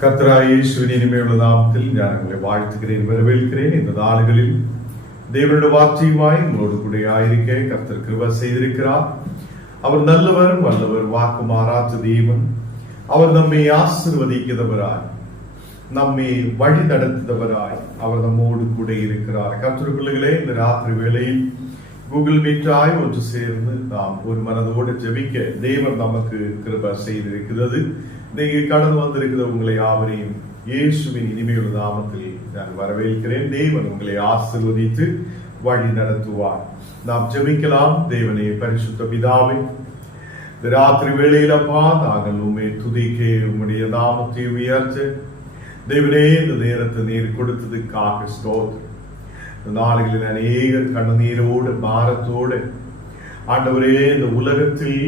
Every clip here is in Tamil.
கர்த்தராகிய இயேசுவின் இனிமையுள்ள நாமத்தில் நான் உங்களை வாழ்த்துகிறேன், வரவேற்கிறேன். இந்த நாளுகளில் தேவனுடைய வார்த்தையுமாய் உங்களோடு கூட ஆயிருக்க கர்த்தர் கிருபை செய்திருக்கிறார். அவர் நல்லவர், வல்லவர், வாக்கு மாறாத தேவன். அவர் நம்மை ஆசீர்வதிக்கிறவராய், நம்மை வழி நடத்துகிறவராய் அவர் நம்மோடு கூட இருக்கிறார். கர்த்தர் பிள்ளைகளே, இந்த ராத்திரி வேளையில் கூகுள் மீட்டாய் ஒன்று சேர்ந்து நாம் ஒரு மனதோடு ஜெபிக்க தேவன் நமக்கு கிருபை செய்திருக்கிறது. நீங்க கடந்து வந்திருக்கிற உங்களை யாவரையும் இயேசுவின் இனிமையுள்ள நாமத்தில் நான் வரவேற்கிறேன். தேவன் உங்களை ஆசீர்வதித்து வழி நடத்துவார். நாம் ஜெபிக்கலாம். தேவனே, பரிசுத்த பிதாவே, இந்த ராத்திரி வேளையிலப்பா நாங்கள் உண்மை துதிக்க உம்முடைய நாமத்தை உயர்த்த தேவனே இந்த நேரத்தை நீர் கொடுத்ததுக்காக ஸ்தோத்திரம். இந்த நாடுகளில் அநேகர் கண்ணீரோடு பாரத்தோடு ஆண்டவரே, இந்த உலகத்தில்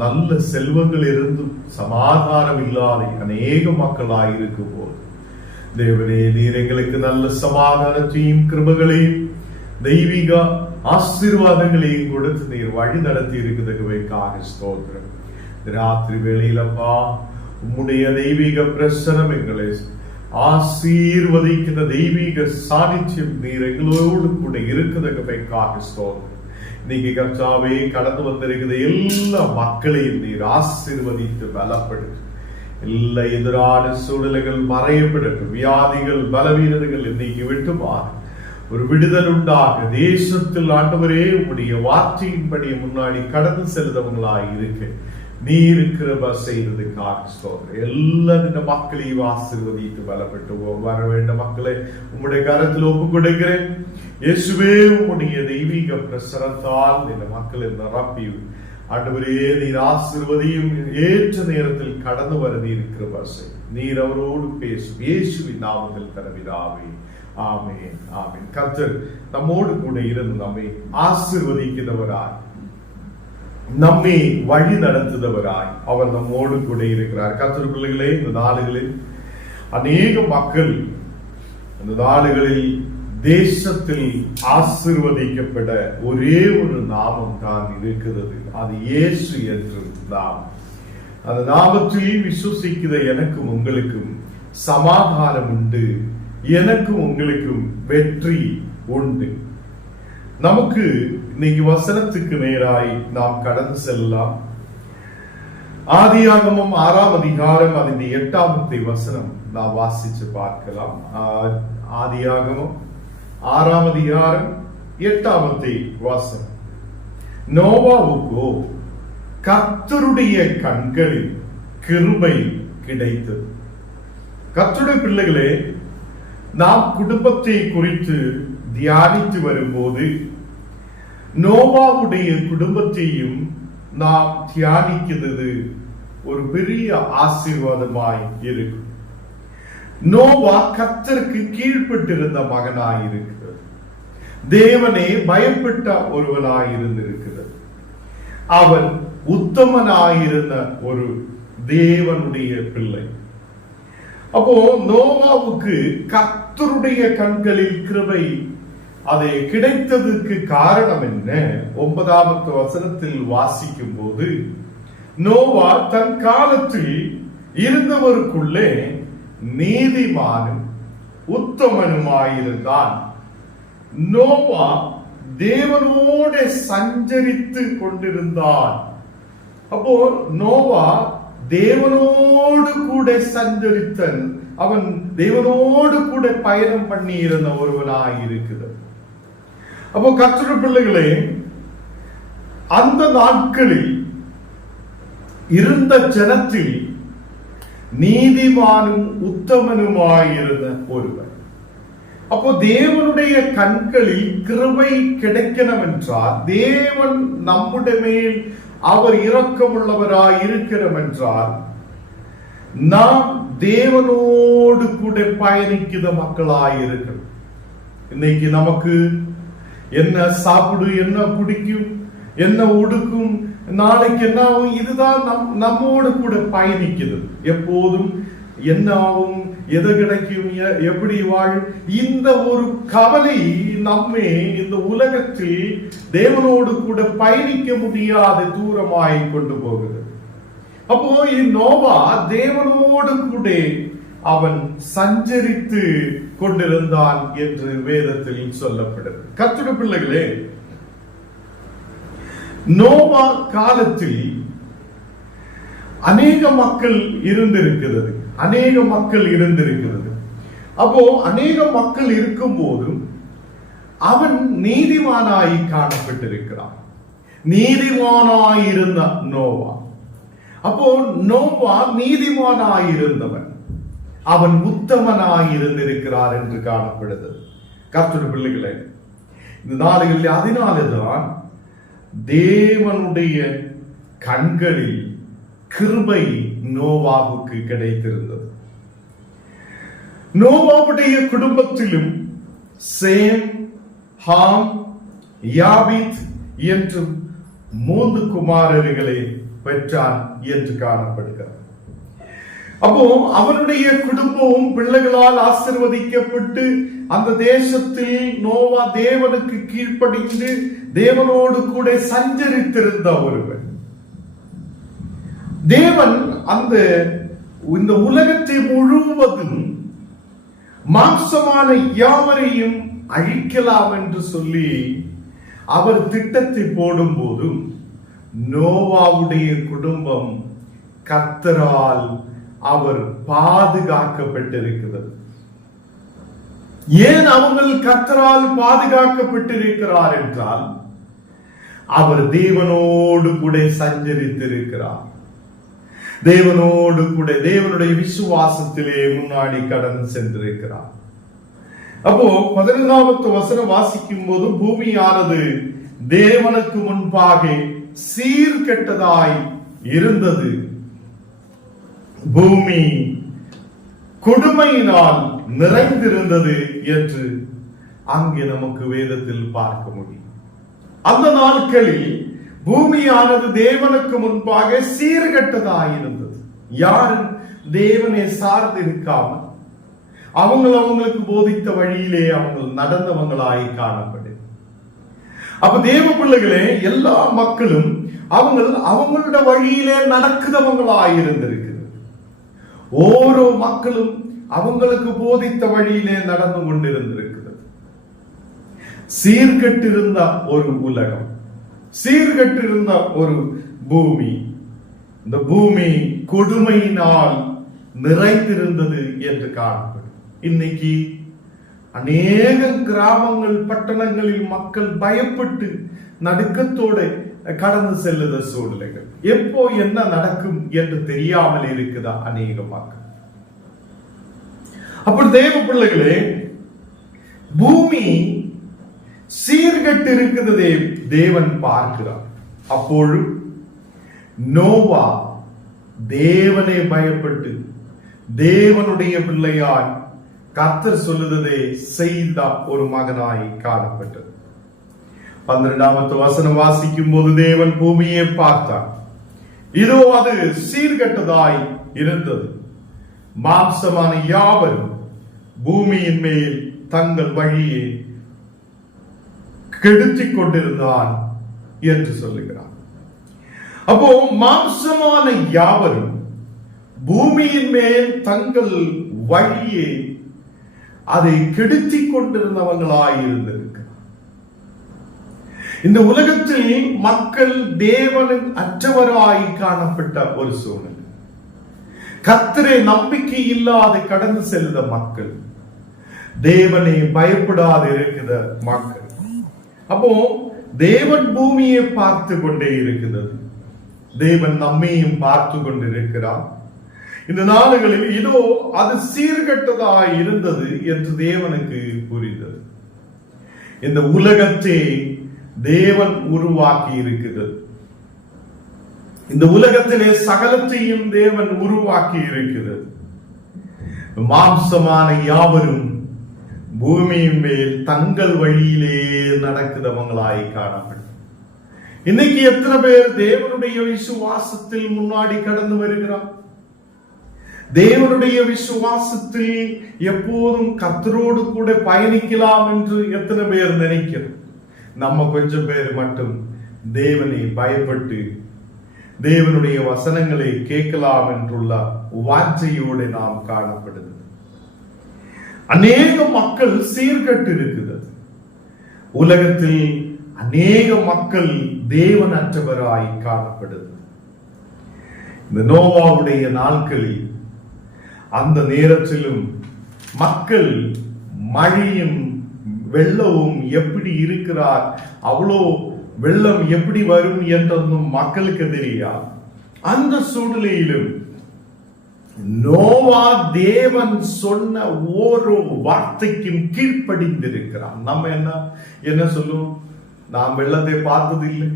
நல்ல செல்வங்கள் இருந்தும் சமாதானம் இல்லாத அநேக மக்களாய் இருக்கும் போது தேவனே, நீர் எங்களுக்கு நல்ல சமாதானத்தையும் கிருபைகளையும் தெய்வீக ஆசீர்வாதங்களையும் கொடுத்து நீர் வழி நடத்தி இருக்கிறதுக்காக ஸ்தோத்திரம். ராத்திரி வேளையிலப்பா உம்முடைய தெய்வீக பிரசனம் எங்களை ஆசீர்வதிக்கிற தெய்வீக சாநித்தியம் நீர் எங்களோடு கூட இருக்கிறதுக்காக ஸ்தோத்திரம். இன்னைக்கு கர்த்தாவே கடந்து வந்திருக்கிற எல்லா மக்களையும் நீர் ஆசீர்வதித்து பலப்படுத்து. எல்லா எதிரான சூழ்நிலைகள் மறையப்படட்டும். வியாதிகள், பலவீனங்கள் இன்னைக்கு விட்டு மாறு. ஒரு விடுதல் உண்டாக தேசத்தில் ஆண்டவரே உம்முடைய வார்த்தையின்படி முன்னாடி கடந்து செல்றவங்களாய் இருக்கு நீர் கிருபை செய்ததுக்காக ஸ்தோத்திரம். எல்லா மக்களையும் ஆசீர்வதித்து பலப்பட்டு வர வேண்ட மக்களை உம்முடைய கரத்தில் ஒப்பு கொடுக்கிறேன். இயேசுவே, உம்முடைய தெய்வீக பிரசனத்தால் இந்த மக்களை நிரப்பி ஆண்டவரே நீர் ஆசீர்வதியும். ஏற்ற நேரத்தில் கடந்து வர நீர் கிருபை செய். நீர் அவரோடு பேசும். இயேசுவின் நாமத்தில் பிதாவே, ஆமென், ஆமென். கர்த்தர் நம்மோடு கூட இருந்து நம்மை ஆசீர்வதிக்கிறவராய், நம்மை வழி நடத்துகிறவராய் அவர் நம்மோடு கூட இருக்கிறார். கர்த்தர் பிள்ளைகளே, இந்த நாடுகளில் அநேக மக்கள் இந்த நாடுகளில் தேசத்தில் ஆசீர்வதிக்கப்பட ஒரே ஒரு நாமம் தான் இருக்கிறது. அது இயேசு என்ற நாமம். அந்த நாமத்தில் விசுவசிக்கிற எனக்கும் உங்களுக்கும் சமாதானம் உண்டு. எனக்கும் உங்களுக்கும் வெற்றி உண்டு. நமக்கு இன்னைக்கு வசனத்துக்கு நேராய் நாம் கடந்து செல்லலாம். ஆதியாகமம் 6ஆம் அதிகாரம் அதன் 8ஆம் வசனம் நாம் வாசிச்சு பார்க்கலாம். ஆதியாகமம் 6ஆம் அதிகாரம் 8ஆம் வசனம். நோவாவுக்கோ கர்த்தருடைய கண்களில் கிருபை கிடைத்தது. கர்த்தருடைய பிள்ளைகளே, நாம் குடும்பத்தை குறித்து தியானித்து வரும்போது நோவாவுடைய குடும்பத்தையும் நாம் தியானிக்கிறது ஒரு பெரிய ஆசீர்வாதமாய் இருக்கும். நோவா கர்த்தருக்கு கீழ்ப்பட்டிருந்த மகனாய் இருக்கிறது. தேவனே பயப்பட்ட ஒருவனாய் இருந்திருக்கிறது. அவன் உத்தமனாயிருந்த ஒரு தேவனுடைய பிள்ளை. அப்போ நோவாவுக்கு கர்த்தருடைய கண்களில் கிருபை அதை கிடைத்ததுக்கு காரணம் என்ன? 9ஆம் வசனத்தில் வாசிக்கும் போது, நோவா தன் காலத்தில் இருந்தவருக்குள்ளே நீதிமானும் உத்தமனுமாயிருந்தான். நோவா தேவனோடு சஞ்சரித்து கொண்டிருந்தான். அப்போ நோவா தேவனோடு கூட சஞ்சரித்தன். அவன் தேவனோடு கூட பயணம் பண்ணி இருந்த ஒருவனாய் இருக்கிறது. அப்போ கர்த்தருடைய பிள்ளைகளே, அந்த நாட்களில் இருந்த ஜனத்தில் நீதிமானும் உத்தமனுமாயிருந்த ஒருவன். அப்போ தேவனுடைய கண்களில் கிருபை கிடைக்கணும் என்றால், தேவன் நம்முடைய மேல் அவர் இரக்கமுள்ளவராய் இருக்கிறோம் என்றால், நாம் தேவனோடு கூட பயணிக்கிற மக்களாய் இருக்கணும். இன்னைக்கு நமக்கு என்ன சாப்பிடு, என்ன குடிக்கும், என்ன உடுக்கும், நாளைக்கு என்ன ஆகும், இதுதான் நம்மோடு கூட பயணிக்கிறது. எப்போதும் என்ன ஆகும், எது கிடைக்கும், எப்படி வாழும், இந்த ஒரு கவலை நம்மை இந்த உலகத்தில் தேவனோடு கூட பயணிக்க முடியாத தூரமாய் கொண்டு போகுது. அப்போ நோவா தேவனோடு கூட அவன் சஞ்சரித்து கொண்டிருந்தான் என்று வேதத்தில் சொல்லப்படுது. கர்த்தருடைய பிள்ளைகளே, நோவா காலத்தில் அநேக மக்கள் இருந்திருக்கிறது. அப்போ அநேக மக்கள் இருக்கும் போதும் அவன் நீதிமானாய் காணப்பட்டிருக்கிறான். நீதிமானாயிருந்த நோவா. அப்போ நோவா நீதிமானாயிருந்தவன், அவன் உத்தமனாயிருந்திருக்கிறார் என்று காணப்படுது. கர்த்தருடைய பிள்ளைகளே, இந்த நாடுகளில் அதனால்தான் தேவனுடைய கண்களில் கிருபை நோவாவுக்கு கிடைத்திருந்தது. நோவாவுடைய குடும்பத்திலும் சேம், ஹாம், யாபித் என்று 3 குமாரர்களை பெற்றான் என்று காணப்படுகிறார். அப்போ அவனுடைய குடும்பமும் பிள்ளைகளால் ஆசீர்வதிக்கப்பட்டு அந்த தேசத்தில் நோவா தேவனுக்கு கீழ்ப்படிந்து தேவனோடு கூட சஞ்சரித்திருந்த ஒருவன். தேவன் இந்த உலகத்தை முழுவதும் மாம்சமான யாவரையும் அழிக்கலாம் என்று சொல்லி அவர் திட்டத்தை போடும் போதும் நோவாவுடைய குடும்பம் கர்த்தரால் அவர் பாதுகாக்கப்பட்டிருக்கிறது. ஏன் அவங்கள் கர்த்தரால் பாதுகாக்கப்பட்டிருக்கிறார் என்றால் அவர் தேவனோடு கூட சஞ்சரித்திருக்கிறார். தேவனோடு கூட தேவனுடைய விசுவாசத்திலே முன்னாடி கடந்து சென்றிருக்கிறார். அப்போ 11வது வசனம் வாசிக்கும் போது, பூமியானது தேவனுக்கு முன்பாக சீர்கெட்டதாய் இருந்தது, பூமி கொடுமையினால் நிறைந்திருந்தது என்று அங்கே நமக்கு வேதத்தில் பார்க்க முடியும். அந்த நாட்களில் பூமியானது தேவனுக்கு முன்பாக சீர்கெட்டதாயிருந்தது. யாரும் தேவனை சார்ந்து இருக்காமல் அவங்களுக்கு போதித்த வழியிலே அவங்க நடந்தவங்களாய் காணப்படு. அப்ப தேவ பிள்ளைகளே, எல்லா மக்களும் அவங்களோட வழியிலே நடக்கிறவங்களாயிருந்திருக்கிறது. ஓரோ மக்களும் அவங்களுக்கு போதித்த வழியிலே நடந்து கொண்டிருந்திருக்கிறது. சீர்கெட்டிருந்த ஒரு உலகம், சீர்கெட்டிருந்த ஒரு பூமி, இந்த பூமி கொடுமையினால் நிறைந்திருந்தது என்று காணப்படும். இன்னைக்கு அநேக கிராமங்கள், பட்டணங்களில் மக்கள் பயப்பட்டு நடுக்கத்தோடு கடந்து செல்லுத சூழ்நிலைகள். எப்போ என்ன நடக்கும் என்று தெரியாமல் இருக்குதா அநேக மக்கள். அப்படி தேவ பிள்ளைகளே, பூமி சீர்கெட்டு இருக்கிறதே தேவன் பார்க்கிறார். அப்பொழுது நோவா தேவனை பயப்பட்டு தேவனுடைய பிள்ளையாய் கர்த்தர் சொல்லுவதை செய்த ஒரு மகனாய் காணப்பட்டது. 12வது வசனம் வாசிக்கும் போது, தேவன் பூமியை பார்த்தார், இதோ அது சீர்கெட்டதாய் இருந்தது, மாம்சமான யாவரும் பூமியின் மேல் தங்கள் வழியை கெடுத்திக் கொண்டிருந்தான் என்று சொல்லுகிறார். அப்போ மாம்சமான யாவரும் பூமியின் மேல் தங்கள் வழியை அதை கெடுத்திக் கொண்டிருந்தவங்களாய் இருந்திருக்கிறார். இந்த உலகத்தில் மக்கள் தேவனின் அற்றவராய் காணப்பட்ட ஒரு சூழ்நிலை. கர்த்தரை நம்பிக்கை இல்லாத கடந்து செல்லுத மக்கள், தேவனை பயப்படாது இருக்கிற மக்கள். அப்போ தேவன் பூமியை பார்த்து கொண்டே இருக்கிறது, தேவன் நம்மையும் பார்த்து கொண்டிருக்கிறார். இந்த நாடுகளில் இதோ அது சீர்கெட்டதாய் இருந்தது என்று தேவனுக்கு புரிந்தது. இந்த உலகத்தை தேவன் உருவாக்கி இருக்கிறது. இந்த உலகத்திலே சகலத்தையும் தேவன் உருவாக்கி இருக்கிறது. மாம்சமான யாவரும் பூமியின் மேல் தங்கள் வழியிலே நடக்கிறவங்களாய் காணப்படும். இன்னைக்கு எத்தனை பேர் தேவனுடைய விசுவாசத்தில் முன்னாடி கடந்து வருகிறார்? தேவனுடைய விசுவாசத்தில் எப்போதும் கர்த்தரோடு கூட பயணிக்கலாம் என்று எத்தனை பேர் நினைக்கிறோம்? நம்ம கொஞ்சம் பேர் மட்டும் தேவனை பயப்பட்டு தேவனுடைய வசனங்களை கேட்கலாம் என்றுள்ள வாஞ்சையோடு நாம் காணப்படுது. அநேக மக்கள் சீர்கட்டு இருக்கிறது. உலகத்தில் அநேக மக்கள் தேவனற்றவராய் காணப்படுது. இந்த நோவாவுடைய நாட்களில் அந்த நேரத்திலும் மக்கள் மழையும் வெள்ளமும் எப்படி இருக்கிறார், அவ்வளோ வெள்ளம் எப்படி வரும் என்றதும் மக்களுக்கு தெரியாது. அந்த சூழ்நிலையிலும் நோவா தேவன் சொன்ன ஓரோ வார்த்தைக்கும் கீழ்ப்படிந்திருக்கிறான். நம்ம என்ன சொல்லுவோம்? நாம் வெள்ளத்தை பார்த்தது இல்லை,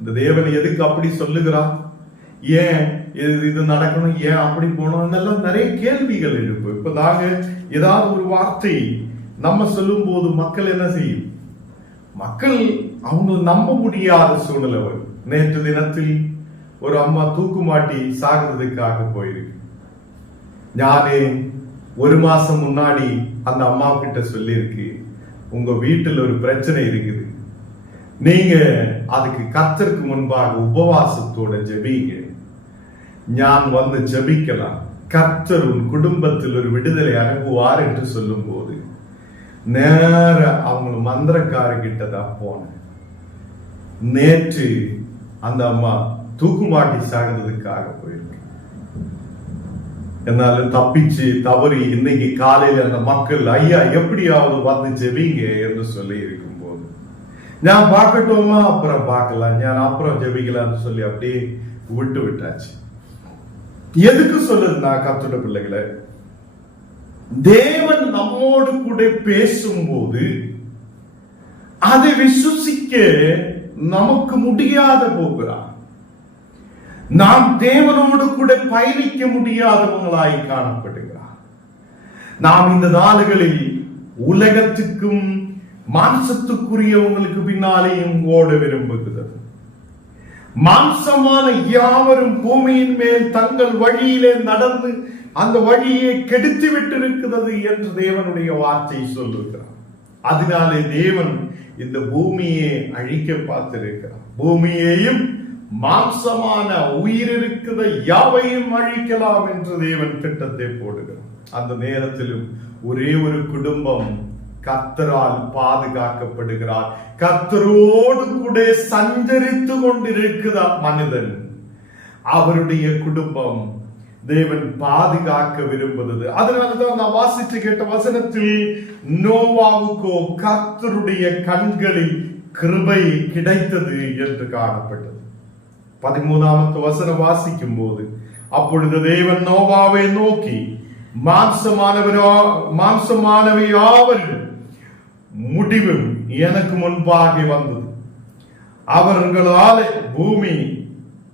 இந்த தேவன் எதுக்கு அப்படி சொல்லுகிறான், ஏன் இது நடக்கணும், ஏன் அப்படி போனோம், எல்லாம் நிறைய கேள்விகள் எழுப்பு. இப்ப நாங்க ஏதாவது ஒரு வார்த்தை நம்ம சொல்லும் போது மக்கள் என்ன செய்யும்? மக்கள் அவங்க நம்ப முடியாத சூழ்நிலை வரும். நேற்று தினத்தில் ஒரு அம்மா தூக்குமாட்டி சாகிறதுக்காக போயிருக்கு. ஞானே ஒரு மாசம் முன்னாடி அந்த அம்மா கிட்ட சொல்லியிருக்கு, உங்க வீட்டில் ஒரு பிரச்சனை இருக்குது, நீங்க அதுக்கு கர்த்தருக்கு முன்பாக உபவாசத்தோட ஜெபிங்க, ஞான் வந்து ஜெபிக்கலாம், கர்த்தர் உன் குடும்பத்தில் ஒரு விடுதலை அனுப்புவார் என்று சொல்லும் போது நேர அவங்க மந்திரக்காரர்கிட்ட தான் போனேன். நேற்று அந்த அம்மா தூக்குமாட்டி சாகிறதுக்காக போயிருக்கு. என்னாலும் தப்பிச்சு தவறி இன்னைக்கு காலையில அந்த மக்கள் ஐயா எப்படியாவது வந்து ஜெபிங்க என்று சொல்லி இருக்கும் போது நான் பார்க்கட்டுமா, அப்புறம் பார்க்கலாம், நான் அப்புறம் ஜெபிக்கலாம்னு சொல்லி அப்படியே விட்டு விட்டாச்சு. எதுக்கு சொல்லுதுன்னா, கர்த்தருடைய பிள்ளைகளை, தேவன் நம்மோடு கூட பேசும்போது அதை விசுவசிக்க நமக்கு முடியாத போகிறார். நாம் தேவனோடு கூட பயணிக்க முடியாதவங்களாய் காணப்படுகிறார். நாம் இந்த நாடுகளில் உலகத்துக்கும் மாம்சத்துக்குரியவங்களுக்கு பின்னாலேயும் ஓட விரும்புகிறது. மாம்சமான யாவரும் பூமியின் மேல் தங்கள் வழியிலே நடந்து அந்த வழியை கெடுத்து விட்டிருக்கிறது என்று தேவனுடைய வார்த்தை சொல்லுகிறார். அதனாலே தேவன் இந்த பூமியை அழிக்க பார்த்திருக்கிறார். பூமியையும் மாம்சமான உயிர் இருக்கிற யாவையும் அழிக்கலாம் என்று தேவன் திட்டத்தை போடுகிறார். அந்த நேரத்திலும் ஒரே ஒரு குடும்பம் கர்த்தரால் பாதுகாக்கப்படுகிறார். கர்த்தரோடு கூட சஞ்சரித்து கொண்டிருக்கிறார் மனிதன். அவருடைய குடும்பம் தேவன் பாதுகாக்க விரும்புகிறது. அதனாலதான் நான் வாசித்து கேட்ட வசனத்தில் நோவாவுக்கோ கர்த்தருடைய கண்களில் கிருபை கிடைத்தது என்று காணப்பட்டது. 13வது வசனம் வாசிக்கும் போது, அப்பொழுது தேவன் நோவாவை நோக்கி, மாம்சமானவையாவர் முடிவும் எனக்கு முன்பாக வந்தது, அவர்களால் பூமி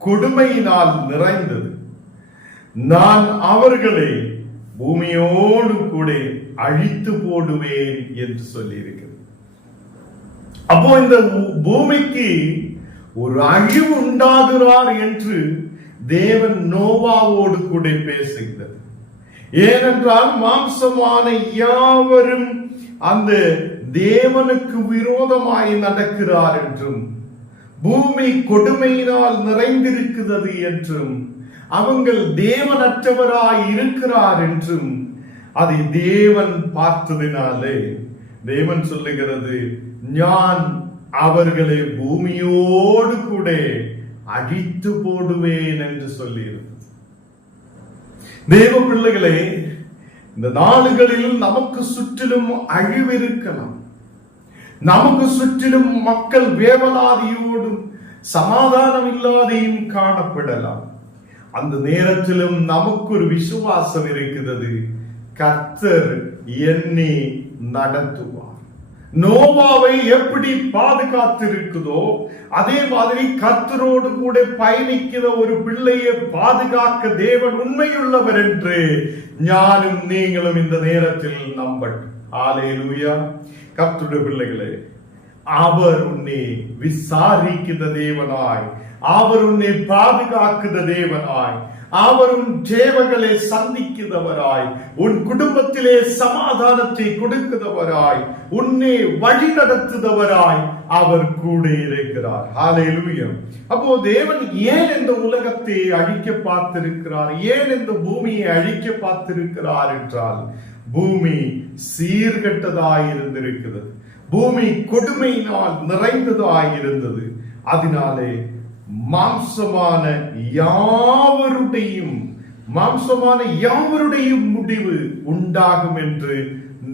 கொடுமையினால் நிறைந்தது, நான் அவர்களை பூமியோடு கூட அழித்து போடுவேன் என்று சொல்லி இருக்கிறது. அப்போ இந்த பூமிக்கு ஒரு அழிவு உண்டாகிறார் என்று தேவன் நோவாவோடு கூட பேசுகிறது. ஏனென்றால் மாம்சமான யாவரும் அந்த தேவனுக்கு விரோதமாய் நடக்கிறார் என்றும், பூமி கொடுமையினால் நிறைந்திருக்கிறது என்றும், அவங்கள் தேவனற்றவராய் இருக்கிறார் என்றும் அதை தேவன் பார்த்ததினாலே தேவன் சொல்லுகிறது, நான் அவர்களை பூமியோடு கூட அழித்து போடுவேன் என்று சொல்லியிருக்கிறது. தேவ பிள்ளைகளே, இந்த நாடுகளில் நமக்கு சுற்றிலும் அழிவு இருக்கலாம். நமக்கு சுற்றிலும் மக்கள் வேவலாதியோடும் சமாதானம் இல்லாதையும் காணப்படலாம். அந்த நேரத்திலும் நமக்கு ஒரு விசுவாசம் இருக்கிறது, கர்த்தர் என்னை நடத்துவார். நோவாவை எப்படி பாதுகாத்திருக்குதோ அதே மாதிரி கர்த்தரோடு கூட பயணிக்கிற ஒரு பிள்ளையை பாதுகாக்க தேவன் உண்மையுள்ளவர் என்று ஞானும் நீங்களும் இந்த நேரத்தில் நம்பட்டும். ஹல்லேலூயா. கர்த்தருடைய பிள்ளைகளே, அவர் உன்னை விசாரிக்கிற தேவனாய், அவர் உன்னை பாதுகாக்கிற தேவனாய், அவர் உன் தேவைகளை சந்திக்கிறவராய், உன் குடும்பத்திலே சமாதானத்தை கொடுக்கிறவராய், உன்னை வழி நடத்துகிறவராய் அவர் கூட இருக்கிறார். ஹல்லேலூயா. அப்போ தேவன் ஏன் இந்த உலகத்தை அழிக்க பார்த்திருக்கிறார், ஏன் இந்த பூமியை அழிக்க பார்த்திருக்கிறார் என்றால், பூமி சீர்கெட்டதாய் இருந்திருக்கிறது, பூமி கொடுமையினால் நிறைந்ததாய் இருந்தது. அதனாலே மாம்சமான யாவருடையும் முடிவு உண்டாகும் என்று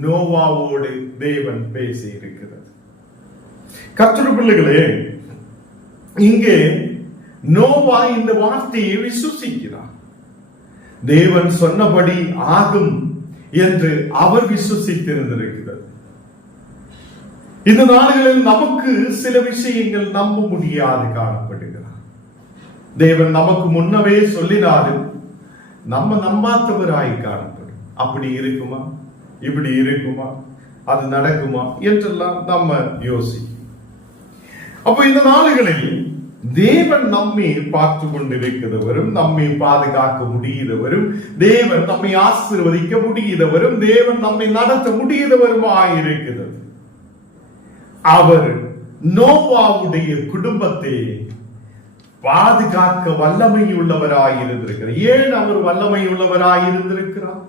நோவாவோடு தேவன் பேசி இருக்கிறது. கர்த்தருடைய பிள்ளைகளே, இங்கே நோவா இந்த வார்த்தையை விசுவசிக்கிறார். தேவன் சொன்னபடி ஆகும் என்று அவர் விசுவசித்திருந்திருக்கிறது. இந்த நாடுகளில் நமக்கு சில விஷயங்கள் நம்ப முடியாது காணப்படுகிறார். தேவன் நமக்கு முன்னவே சொல்லினாலும் நம்ம நம்பாதவராய் காணப்படும். அப்படி இருக்குமா, இப்படி இருக்குமா, அது நடக்குமா என்றெல்லாம் நம்ம யோசிக்கும். அப்போ இந்த நாடுகளில் தேவன் நம்மை பார்த்து கொண்டிருக்கிறவரும், நம்மை பாதுகாக்க முடியுதவரும், தேவன் நம்மை ஆசீர்வதிக்க முடியுதவரும், தேவன் நம்மை நடத்த முடியுதவருமாயிருக்கிறது. அவர் நோவாவுடைய குடும்பத்தை பாதுகாக்க வல்லமை உள்ளவராயிருந்திருக்கிறார். ஏன் அவர் வல்லமை உள்ளவராயிருந்திருக்கிறார்?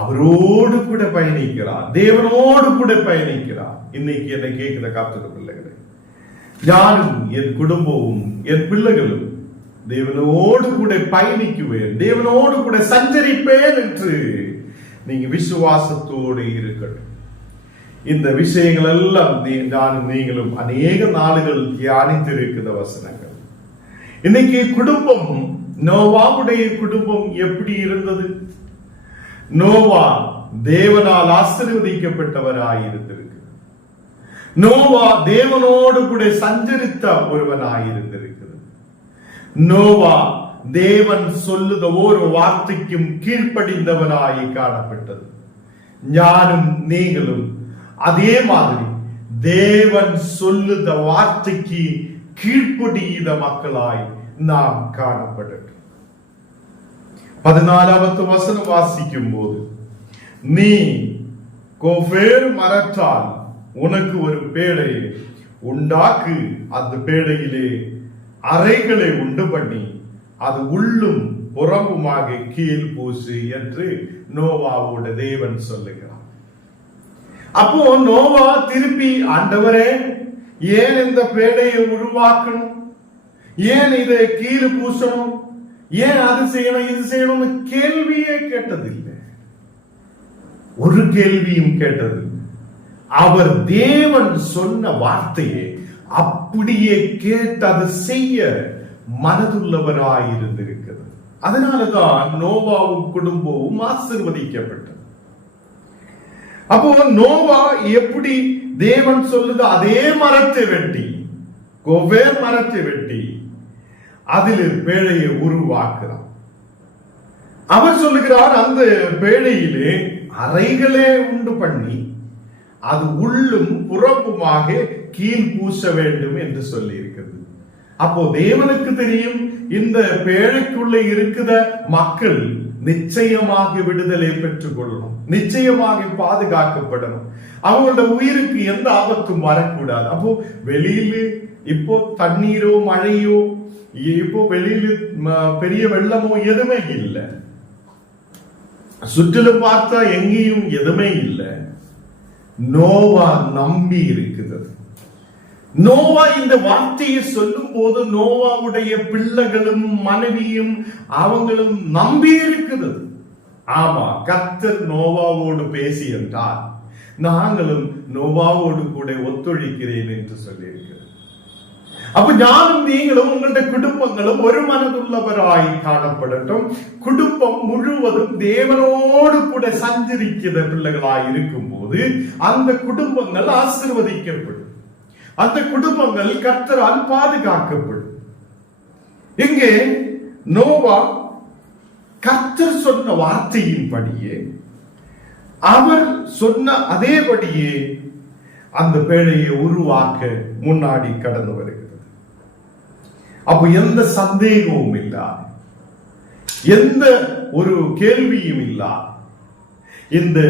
அவரோடு கூட பயணிக்கிறார், தேவனோடு கூட பயணிக்கிறார். இன்னைக்கு என்னை கேட்கிற கர்த்தருடைய பிள்ளைகளே, நானும் என் குடும்பமும் என் பிள்ளைகளும் தேவனோடு கூட பயணிக்குவேன், தேவனோடு கூட சஞ்சரிப்பேன் என்று நீங்க விசுவாசத்தோடு இருக்கட்டும். இந்த விஷயங்கள் எல்லாம் நானும் நீங்களும் அநேக நாடுகள் தியானித்திருக்கிற வசனங்கள். இன்னைக்கு குடும்பம், நோவாவுடைய குடும்பம் எப்படி இருந்தது? நோவா தேவனால் ஆசீர்வதிக்கப்பட்டவராய் இருந்திருக்கு. நோவா தேவனோடு கூட சஞ்சரித்த ஒருவனாய் இருந்திருக்கிறது. நோவா தேவன் சொல்லுத ஒரு வார்த்தைக்கும் கீழ்ப்படிந்தவனாய் காணப்பட்டது. ஞானும் நீங்களும் அதே மாதிரி தேவன் சொல்லுத வார்த்தைக்கு கீழ்ப்படியுத மக்களாய் நாம் காணப்படட்டும். 14வது வசனம் வாசிக்கும் போது, நீ கோவேர் மரத்தால் உனக்கு ஒரு பேழையை உண்டாக்கு, அந்த பேழையிலே அறைகளை உண்டு பண்ணி அது உள்ளும் புறம்புமாக கீழ் பூசு என்று நோவாவோட தேவன் சொல்லுகிறார். அப்போ நோவா திருப்பி, ஆண்டவரே ஏன் இந்த பேழையை உருவாக்கணும், ஏன் இதை கீழ் பூசணும், ஏன் அது செய்யணும் இது செய்யணும் கேள்வியே கேட்டதில்லை, ஒரு கேள்வியும் கேட்டதில்லை. அவர் தேவன் சொன்ன வார்த்தையை அப்படியே கேட்டு அதை செய்ய மனதுள்ளவராயிருந்திருக்கிறது. அதனாலதான் நோவாவும் குடும்பமும் ஆசீர்வதிக்கப்பட்டது. அப்போ நோவா எப்படி தேவன் சொல்லுது அதே மரத்தை வெட்டி, கோவேர் மரத்தை வெட்டி அதில் பேழையை உருவாக்குறார். அவர் சொல்லுகிறார், அந்த பேழையிலே அறைகளே உண்டு பண்ணி அது உள்ளும் புறம்புமாக கீழ் பூச வேண்டும் என்று சொல்லி இருக்கிறது. அப்போ தேவனுக்கு தெரியும், இந்த பேழைக்குள்ள இருக்கிற மக்கள் நிச்சயமாக விடுதலை பெற்றுக் கொள்ளணும், நிச்சயமாக பாதுகாக்கப்படணும், அவங்களோட உயிருக்கு எந்த ஆபத்தும் வரக்கூடாது. அப்போ வெளியில இப்போ தண்ணீரோ மழையோ, இப்போ வெளியில பெரிய வெள்ளமோ எதுவுமே இல்லை, சுற்றிலும் பார்த்தா எங்கேயும் எதுவுமே இல்லை. நோவா நம்பி இருக்கிறது. நோவா இந்த வார்த்தையை சொல்லும் போது நோவாவுடைய பிள்ளைகளும் மனைவியும் அவங்களும் நம்பி இருக்கிறது. ஆமா, கர்த்தர் நோவாவோடு பேசி என்றால் நாங்களும் நோவாவோடு கூட ஒத்துழைக்கிறேன் என்று சொல்லி இருக்கிறது. அப்ப ஞானும் நீங்களும் உங்களுடைய குடும்பங்களும் ஒரு மனதுள்ளவராய் காணப்படட்டும். குடும்பம் முழுவதும் தேவனோடு கூட சஞ்சரிக்கிற பிள்ளைகளாய் இருக்கும் போது அந்த குடும்பங்கள் ஆசீர்வதிக்கப்படும், அந்த குடும்பங்கள் கர்த்தரால் பாதுகாக்கப்படும். இங்கே நோவா கர்த்தர் சொன்ன வார்த்தையின்படியே, அவர் சொன்ன அதேபடியே அந்த பேழையை உருவாக்க முன்னாடி கடந்து வருகிறது. அப்போ எந்த சந்தேகமும் இல்லாத எந்த ஒரு கேள்வியும் இல்லா இந்த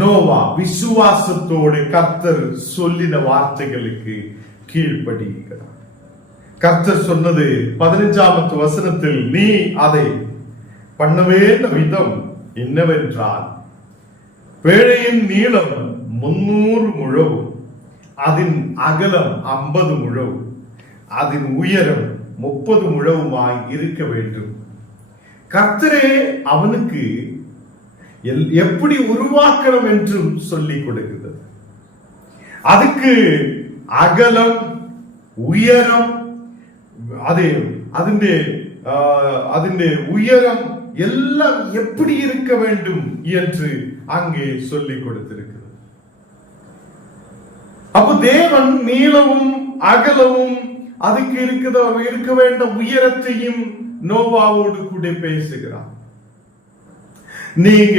நோவா விசுவாசத்தோடு கர்த்தர் சொல்லின வார்த்தைகளுக்கு கீழ்ப்படிகிறார். கர்த்தர் சொன்னது 15வது வசனத்தில், நீ அதை பண்ண வேண்ட விதம் என்னவென்றால், பேழையின் நீளம் 300 முழவும் அதன் அகலம் 50 முழவும் அதன் உயரம் 30 முழவுமாய் இருக்க வேண்டும். கர்த்தரே அவனுக்கு எப்படி உருவாக்கணும் என்றும் சொல்லிக் கொடுக்கிறது. அதுக்கு அகலம், உயரம், അതിന്റെ உயரம் எல்லாம் எப்படி இருக்க வேண்டும் என்று அங்கே சொல்லிக் கொடுத்திருக்கிறது. அப்போ தேவன் நீளமும் அகலமும் அதுக்கு இருக்க வேண்ட உயரத்தையும் நோவாவோடு கூட பேசுகிறார். நீங்க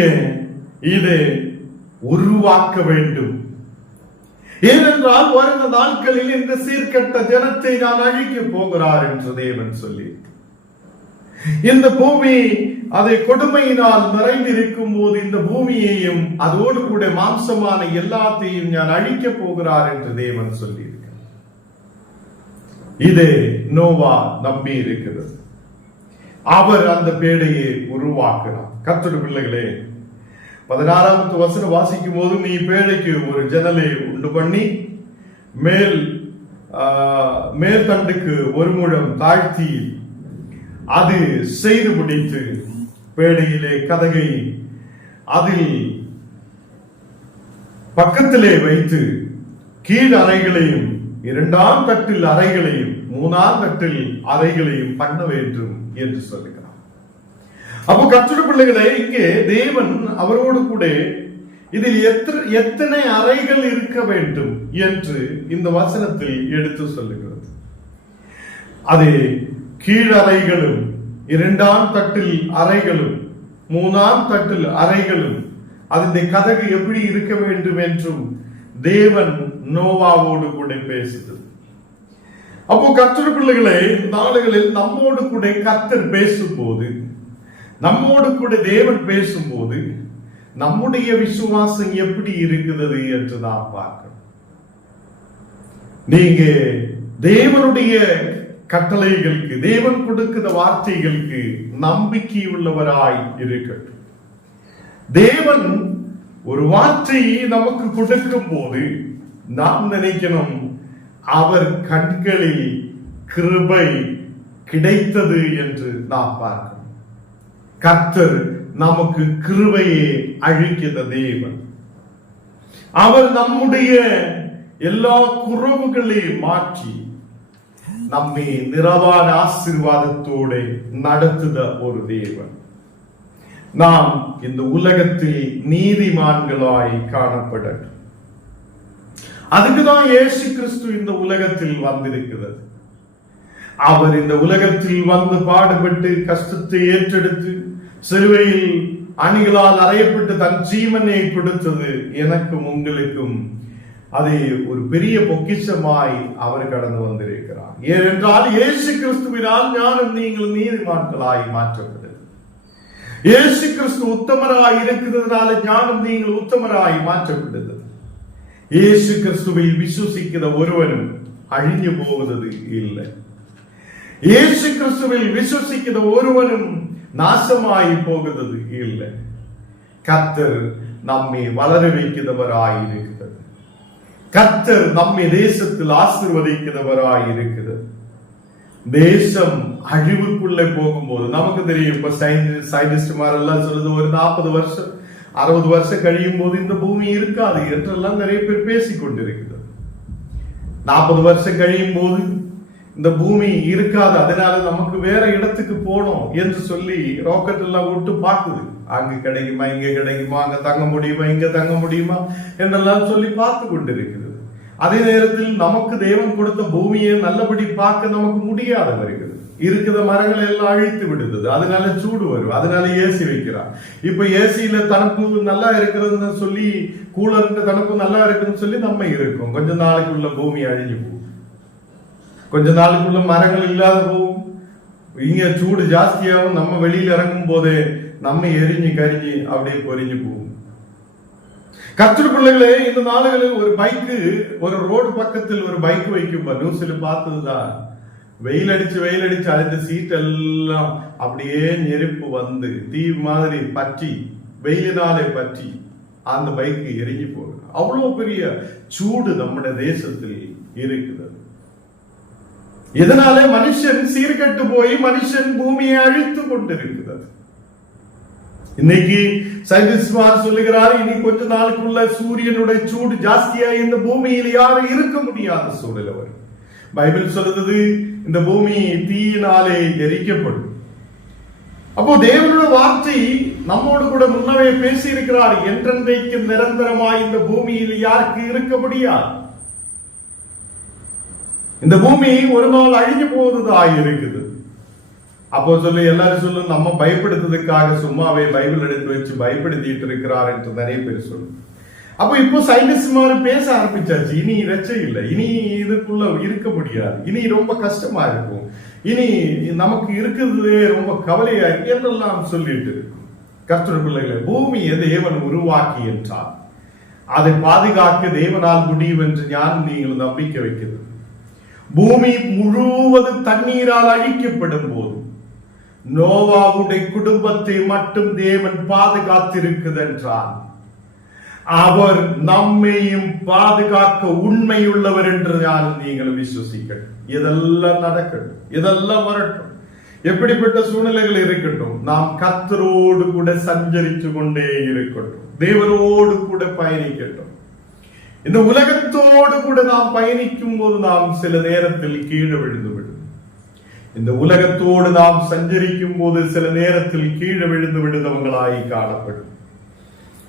இதை உருவாக்க வேண்டும், ஏனென்றால் வருந்த நாட்களில் இந்த சீர்கட்ட ஜனத்தை நான் அழிக்க போகிறார் என்று தேவன் சொல்லி, இந்த பூமி அதை கொடுமையினால் நிறைந்திருக்கும் போது இந்த பூமியையும் அதோடு கூட மாம்சமான எல்லாத்தையும் நான் அழிக்க போகிறார் என்று தேவன் சொல்லி இதை நோவா நம்பி இருக்கிறது. அவர் அந்த பேடையை உருவாக்குறார். கர்த்தருடைய பிள்ளைகளே, 16வது வசனம் வாசிக்கும் போது, நீ பேழைக்கு ஒரு ஜன்னலை உண்டு பண்ணி மேல் தண்டுக்கு 1 முழம் தாழ்த்தி அது செய்து முடித்து பேடையிலே கதகை அதில் பக்கத்திலே வைத்து கீழ் அறைகளையும் 2ஆம் தட்டில் அறைகளையும் 3ஆம் தட்டில் அறைகளையும் பண்ண வேண்டும் என்று சொல்லுகிறார். அப்போ கர்த்தருடைய பிள்ளைகளே, இங்கே தேவன் அவரோடு கூட இதில் எத்தனை அறைகள் இருக்க வேண்டும் என்று இந்த வசனத்தில் எடுத்து சொல்லுகிறது. அது கீழறைகளும் 2ஆம் தட்டில் அறைகளும் 3ஆம் தட்டில் அறைகளும் அதன் கதகு எப்படி இருக்க வேண்டும் என்றும் தேவன் நோவாவோடு கூட பேசுகிறது. அப்போ கர்த்தருடைய பிள்ளைகளே, நாடுகளில் நம்மோடு கூட கர்த்தர் பேசும்போது, நம்மோடு கூட தேவன் பேசும்போது நம்முடைய விசுவாசம் எப்படி இருக்கிறது என்று நாம் பார்க்கணும். நீங்க தேவனுடைய கட்டளைகளுக்கு, தேவன் கொடுக்கிற வார்த்தைகளுக்கு நம்பிக்கை உள்ளவராய் இருக்கட்டும். தேவன் ஒரு வார்த்தையை நமக்கு கொடுக்கும் போது நாம் நினைக்கணும், அவர் கண்களில் கிருபை கிடைத்தது என்று நாம் பார்க்கணும். கர்த்தர் நமக்கு கிருபையை அழிக்கிற தேவன். அவர் நம்முடைய எல்லா குறைவுகளையும் மாற்றி நம்மை நிறைவான ஆசீர்வாதத்தோடு நடத்துத ஒரு தேவன். நாம் இந்த உலகத்தில் நீதிமான்களாய் காணப்படட்டும். அதுக்குதான் இயேசு கிறிஸ்து இந்த உலகத்தில் வந்திருக்கிறது. அவர் இந்த உலகத்தில் வந்து பாடுபட்டு கஷ்டத்தை ஏற்றெடுத்து சிலுவையில் அணிகளால் அறையப்பட்டு தன் ஜீவனை கொடுத்தது எனக்கும் உங்களுக்கும். அதை ஒரு பெரிய பொக்கிஷமாய் அவர் கடந்து வந்திருக்கிறார். ஏனென்றால் இயேசு கிறிஸ்துவினால் ஞானம் நீங்கள் நீதிமான்களாய் மாற்றப்பட்டது. இயேசு கிறிஸ்து உத்தமராய் இருக்கிறதுனால ஞானம் நீங்கள் உத்தமராய் மாற்றப்பட்டது. இயேசு கிறிஸ்துவில் விசுவசிக்கிற ஒருவனும் அழிஞ்சு போவது இல்லை. இயேசு கிறிஸ்துவில் விசுவசிக்கிற ஒருவனும் நாசமாய் போகிறது இல்லை. கர்த்தர் நம்மை வளர வைக்கிறவராய் இருக்கிறது. கர்த்தர் நம்மை தேசத்தில் ஆசீர்வதிக்கிறவராய் இருக்கிறது. தேசம் அழிவுக்குள்ளே போகும்போது நமக்கு தெரியும், இப்ப சயின்டிஸ்ட்மார் எல்லாம் சொல்றது, ஒரு 40 வருஷம் 60 வருஷம் கழியும் போது இந்த பூமி இருக்காது என்றெல்லாம் நிறைய பேர் பேசிக் கொண்டிருக்கிறது. 40 வருஷம் கழியும் போது இந்த பூமி இருக்காது, அதனால நமக்கு வேற இடத்துக்கு போனோம் என்று சொல்லி ராக்கெட் எல்லாம் விட்டு பார்க்குது. அங்க கிடைக்குமா, இங்க கிடைக்குமா, அங்க தங்க முடியுமா, இங்க தங்க முடியுமா என்றெல்லாம் சொல்லி பார்த்து கொண்டிருக்கிறது. அதே நேரத்தில் நமக்கு தேவன் கொடுத்த பூமியை நல்லபடி பார்க்க நமக்கு முடியாத வருகிறது. இருக்கிற மரங்களை எல்லாம் அழித்து விடுது, அதனால சூடு வரும், அதனால ஏசி வைக்கிறார். இப்ப ஏசியில தனப்பு நல்லா இருக்கிறதுன்னு சொல்லி, கூலர்ன்ற தனப்பு நல்லா இருக்குன்னு சொல்லி நம்ம இருக்கும். கொஞ்ச நாளைக்குள்ள பூமி அழிஞ்சு போகும், கொஞ்ச நாளுக்குள்ள மரங்கள் இல்லாத போகும், இங்க சூடு ஜாஸ்தியாகும், நம்ம வெளியில இறங்கும் போதே நம்ம எரிஞ்சு கரிஞ்சு அப்படியே பொரிஞ்சு போகும். கர்த்தர் பிள்ளைகளே, இந்த நாடுகளில் ஒரு பைக்கு, ஒரு ரோடு பக்கத்தில் ஒரு பைக் வைக்கும் நியூஸ்ல பார்த்ததுதான். வெயில் அடிச்சு அந்த சீட் எல்லாம் அப்படியே நெருப்பு வந்து தீ மாதிரி பற்றி, வெயிலினாலே பற்றி அந்த பைக்கு எரிஞ்சு போகுது. அவ்வளவு பெரிய சூடு நம்முடைய தேசத்தில் இருக்கிறது. இதனாலே மனுஷன் சீர்கட்டு போய் மனுஷன் பூமியை அழித்து கொண்டிருக்கிறது. இன்னைக்கு சயின்டிஸ்ட் சொல்லுகிறார், இனி கொஞ்ச நாளுக்குள்ள சூரியனுடைய சூடு ஜாஸ்தியா இந்த பூமியில் யாரும் இருக்க முடியாத சூழல் வரும். பைபிள் சொல்லுது, இந்த பூமி தீயினாலே எரிக்கப்படும். அப்போ தேவனுடைய வார்த்தை நம்மோடு கூட முன்னவே பேசி இருக்கிறார். என்றென்றைக்கு நிரந்தரமாய் இந்த பூமியில் யாருக்கு இருக்க முடியாது. இந்த பூமி ஒரு நாள் அழிஞ்சு போவதுதான் இருக்குது. அப்போ சொல்லி எல்லாரும் சொல்லும், நம்ம பயப்படுத்துறதுக்காக சும்மாவே பைபிள் எடுத்து வச்சு பயப்படுத்திட்டு இருக்கிறார் என்று நிறைய பேர் சொல்லும். அப்போ இப்போ சயின்டிஸ்ட் பேச ஆரம்பிச்சாச்சு. இனி ரச்சை இல்லை, இனி இதுக்குள்ள இருக்க முடியாது, இனி ரொம்ப கஷ்டமா இருக்கும், இனி நமக்கு இருக்கிறது ரொம்ப கவலையா என்றெல்லாம் சொல்லிட்டு இருக்கும். கர்த்தர் பிள்ளைகளை, பூமியை தேவன் உருவாக்கி என்றார், அதை பாதுகாக்க தேவனால் முடியும் என்று ஞானம் நீங்கள் நம்பிக்கை வைக்கிறது. பூமி முழுவதும் தண்ணீரால் அழிக்கப்படும் போது நோவாவுடைய குடும்பத்தை மட்டும் தேவன் பாதுகாத்திருக்குது என்றார். அவர் நம்மையும் பாதுகாக்க உண்மையுள்ளவர் என்று நீங்கள் விசுவசிக்க. இதெல்லாம் நடக்கட்டும், இதெல்லாம் வரட்டும், எப்படிப்பட்ட சூழ்நிலைகள் இருக்கட்டும், நாம் கர்த்தரோடு கூட சஞ்சரித்து கொண்டே இருக்கட்டும், தேவனோடு கூட பயணிக்கட்டும். இந்த உலகத்தோடு கூட நாம் பயணிக்கும் போது நாம் சில நேரத்தில் கீழே விழுந்துவிடும். இந்த உலகத்தோடு நாம் சஞ்சரிக்கும் போது சில நேரத்தில் கீழே விழுந்து விடுதவங்களாய் காணப்படும்.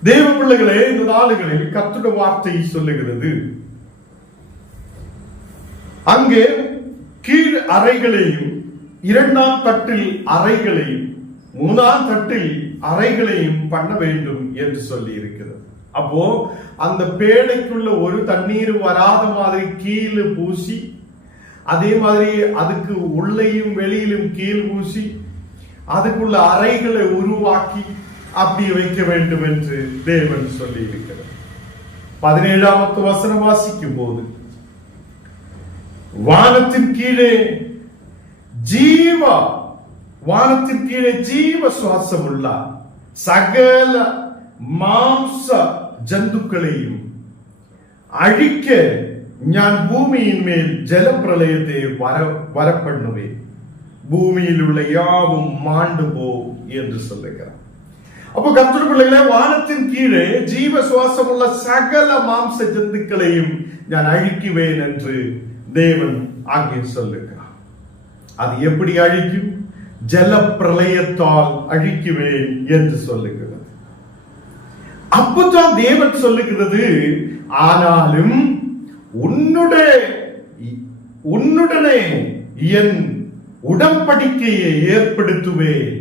தேவ பிள்ளைகளே, இந்த நாடுகளில் கர்த்தருடைய வார்த்தை சொல்லுகிறது, அங்கே கீழ் அறைகளையும், இரண்டாம் தட்டில் அறைகளையும், மூணாம் தட்டில் அறைகளையும் பண்ண வேண்டும் என்று சொல்லி இருக்கிறது. அப்போ அந்த பேழைக்குள்ள ஒரு தண்ணீர் வராத மாதிரி கீழே பூசி, அதே மாதிரி அதுக்கு உள்ளேயும் வெளியிலும் கீழ் பூசி, அதுக்குள்ள அறைகளை உருவாக்கி அப்படி வைக்க வேண்டும் என்று தேவன் சொல்லி இருக்கிறார். 17ஆம் வசனம் வாசிக்கும் போது, வானத்தின் கீழே ஜீவ சுவாசம் உள்ள சகல மாம்ச ஜந்துக்களையும் அழிக்க நான் பூமியின் மேல் ஜலப்பிரளயத்தை வரப்பண்ணுவேன், பூமியில் உள்ள யாவும் மாண்டு போ என்று சொல்லுகிறார். அப்போ கர்த்தர் பிள்ளைகளே, வானத்தின் கீழே ஜீவ சுவாசம் உள்ள சகல மாம்ச ஜந்துக்களையும் நான் அழிக்குவேன் என்று தேவன் அங்கே சொல்லுகிறார். அது எப்படி அழிக்கும்? ஜல பிரளயத்தால் அழிக்குவேன் என்று சொல்லுகிறது. அப்பதான் தேவன் சொல்லுகிறது, ஆனாலும் உன்னுடனே என் உடன்படிக்கையை ஏற்படுத்துவேன்.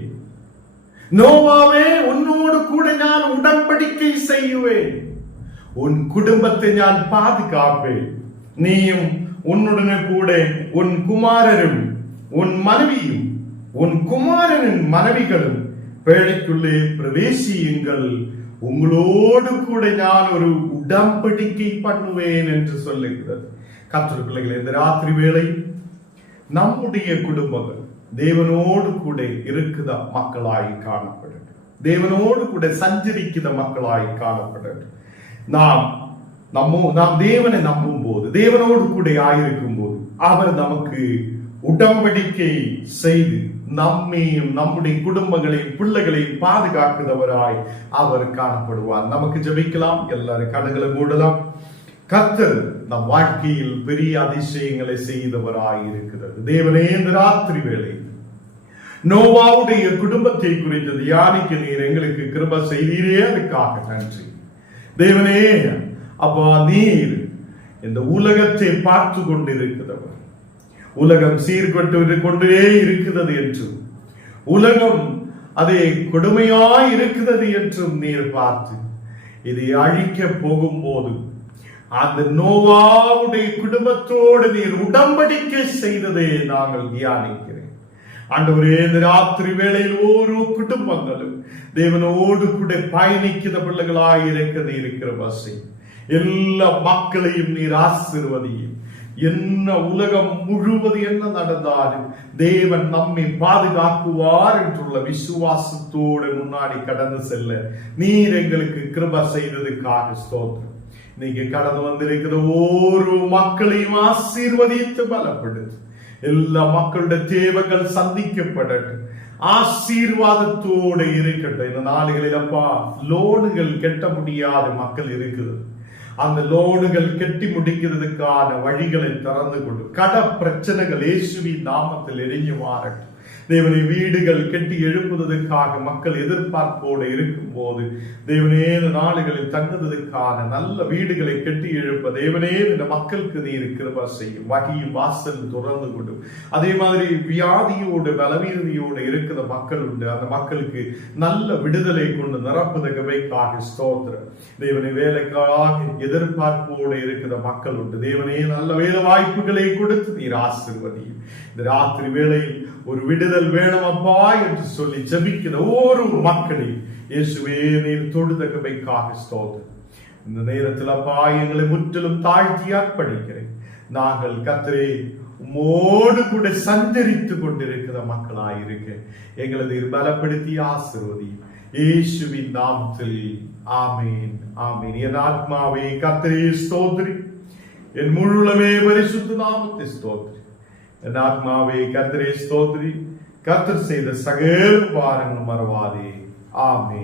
நோவாவே, உன்னோடு கூட நான் உடன்படிக்கை செய்வேன், உன் குடும்பத்தை நான் பாதுகாப்பேன், நீயும் உன்னுடனே கூட உன் குமாரரும் உன் மனைவியும் உன் குமாரனின் மனைவிகளும் பேழைக்குள்ளே பிரவேசியுங்கள், உங்களோடு கூட நான் ஒரு உடன்படிக்கை பண்ணுவேன் என்று சொல்லுகிறது. கர்த்தர் பிள்ளைகளே, இந்த ராத்திரி வேளை நம்முடைய குடும்பங்கள் தேவனோடு கூட இருக்குத மக்களாய் காணப்படும், தேவனோடு கூட சஞ்சரிக்கிற மக்களாய் காணப்படும். நாம் தேவனை நம்பும் போது, தேவனோடு கூட ஆயிருக்கும் போது, அவர் நமக்கு உடன்படிக்கை செய்து நம்மையும் நம்முடைய குடும்பங்களையும் பிள்ளைகளையும் பாதுகாக்கிறவராய் அவர் காணப்படுவார். நமக்கு ஜெபிக்கலாம், எல்லாரும் கண்களை மூடலாம். கர்த்தர் நம் வாழ்க்கையில் பெரிய அதிசயங்களை செய்தவராய் இருக்கிறது. தேவனே, இந்த ராத்திரி வேளை நோவாவுடைய குடும்பத்தை குறித்து தியானிக்க நீர் எங்களுக்கு கிருபை செய்தீரே, அதுக்காக நன்றி. தேவனே, அப்பா, நீர் இந்த உலகத்தை பார்த்து கொண்டிருக்கிறவர், உலகம் சீர்கொண்டு கொண்டே இருக்கிறது என்றும், உலகம் அதை கொடுமையாய் இருக்கிறது என்றும் நீர் பார்த்து இதை அழிக்க போகும்போது அந்த நோவாவுடைய குடும்பத்தோடு நீர் உடன்படிக்கை செய்ததை நாங்கள் தியானிக்கிறேன். ஆண்டவரே, இந்த ராத்திரி வேளையில் ஓரோ குடும்பங்களும் தேவனோடு கூட பயணிக்கிற பிள்ளைகளாய் இருக்கிற பசி எல்லா மக்களையும் நீர் ஆசீர்வதியும். என்ன உலகம் முழுவது என்ன நடந்தாலும் தேவன் நம்மை பாதுகாக்குவார் என்றுள்ள விசுவாசத்தோடு முன்னாடி கடந்து செல்ல நீர் எங்களுக்கு கிருபை செய்ததுக்காக ஸ்தோத்திரம். நீங்க கடந்து வந்திருக்கிற ஓரோ மக்களையும் ஆசீர்வதித்து பலப்படுத்து. எல்லா மக்களுடைய தேவைகள் சந்திக்கப்படட்டும், ஆசீர்வாதத்தோடு இருக்கட்டும். இந்த நாடுகளில் அப்பா லோனுகள் கட்ட முடியாத மக்கள் இருக்குது. அந்த லோனுகள் கட்டி முடிக்கிறதுக்கான வழிகளை திறந்து கொண்டு கட பிரச்சனைகள் இயேசுவின் நாமத்தில் எரிஞ்சு மாறட்டும். தேவனை, வீடுகள் கட்டி எழுப்புவதற்காக மக்கள் எதிர்பார்ப்போடு இருக்கும் போது தேவனே, இந்த நாடுகளில் தங்குவதற்கான நல்ல வீடுகளை கட்டி எழுப்ப தேவனே இந்த மக்களுக்கு நீர் கிருபை செய்யும். வகையும் வாசல் திறந்து கொண்டும். அதே மாதிரி வியாதியோடு பலவீனதையோடு இருக்கிற மக்கள் உண்டு. அந்த மக்களுக்கு நல்ல விடுதலை கொண்டு நிரப்புதற்காக ஸ்தோத்திரம். தேவனை, வேலைக்காக எதிர்பார்ப்போடு இருக்கிற மக்கள் உண்டு. தேவனே, நல்ல வேலை வாய்ப்புகளை கொடுத்து நீர் ஆசீர்வதியும். இந்த ராத்திரி வேளையில் ஒரு விடுதல் வேணும் அப்பா என்று சொல்லி ஜெபிக்கிற ஒரு மக்களையும் இயேசுவே நீர் தொடுதகமைக்காக ஸ்தோத்திரம். இந்த நேரத்தில் அப்பா எங்களை முற்றிலும் தாழ்த்தி அர்ப்பணிக்கிறேன். நாங்கள் கர்த்தரே உம்மோடு கூட சஞ்சரித்து கொண்டிருக்கிற மக்களாயிருக்க எங்களது பலப்படுத்தி ஆசீர்வதியும். இயேசுவின் நாமத்தில் ஆமேன், ஆமேன். என் ஆத்மாவே கர்த்தரே ஸ்தோத்திரி, என் முழுமே பரிசுத்த நாமத்தை ஸ்தோத்திரி. என் ஆத்மாவே கர்த்தரே ஸ்தோத்திரி, கர்த்தர் செய்த சகல உபகாரங்களும் மறவாதே. ஆமென்.